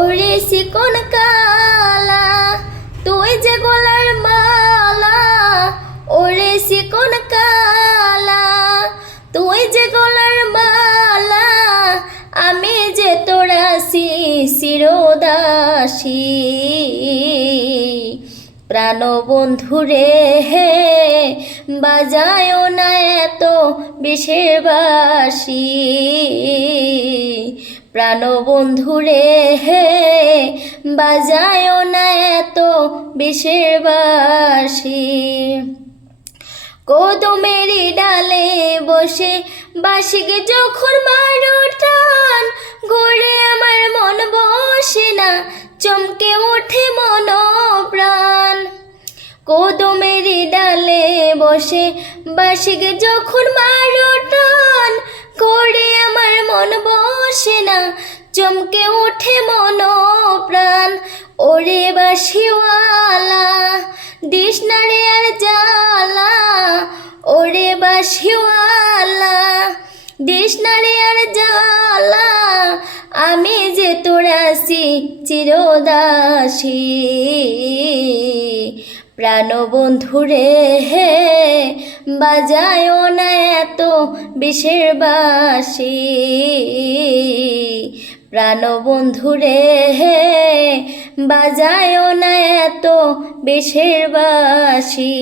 ওরে চিকন কালা তুই যে গলার মালা, ওরে চিকন কালা তুই যে গলার মালা, আমি যে তোরাসি চিরদাসী। প্রাণবন্ধুরে হে বাজায় না এত বিষের বাঁশি, প্রাণবন্ধুরে হে বাজায় না এত বিষের বাঁশি। কদমেরই ডালে বসে বাঁশিকে যখন মারো টান, ঘুরে আমার মন বসে না, চমকে ওঠে মন প্রাণ। কদমেরই ডালে বসে বাঁশিকে যখন মারো টান, ঘুরে আমার মন বসে না, চমকে ওঠে মন প্রাণ। ওরে বাঁশিওয়ালা দিস না রে আর জ্বালা, ওরে বাঁশিওয়ালা দিস না রে আর জ্বালা, আমি যে তোরাসি চিরদাসী। প্রাণবন্ধুরে হে বাজায় না এত বিষের বাঁশি, প্রাণবন্ধুরে হে বাজায় না এত বিষের বাঁশি।